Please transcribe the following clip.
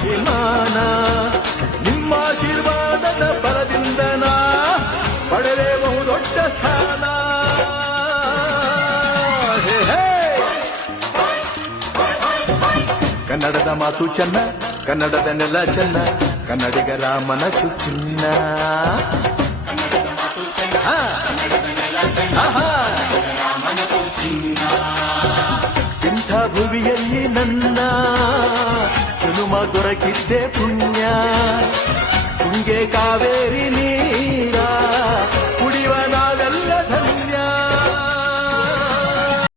ಅಭಿಮಾನ. ನಿಮ್ಮ ಆಶೀರ್ವಾದದ ಬಲದಿಂದ ನಾ ಪಡೆದೆ ಬಹುದೊಡ್ಡ ಸ್ಥಾನ. ಹೇ ಹೇ. ಕನ್ನಡದ ಮಾತು ಚೆನ್ನ, ಕನ್ನಡದ ನೆಲ ಚೆನ್ನ, ಕನ್ನಡಿಗರ ಮನಸ್ಸು ಚಿನ್ನ. ಇಂಥ ಭುವಿಯಲ್ಲಿ ನನ್ನ ಜನುಮ ದೊರಕಿದ್ದೆ ಪುಣ್ಯ. ತುಂಗೆ ಕಾವೇರಿ ನೀರ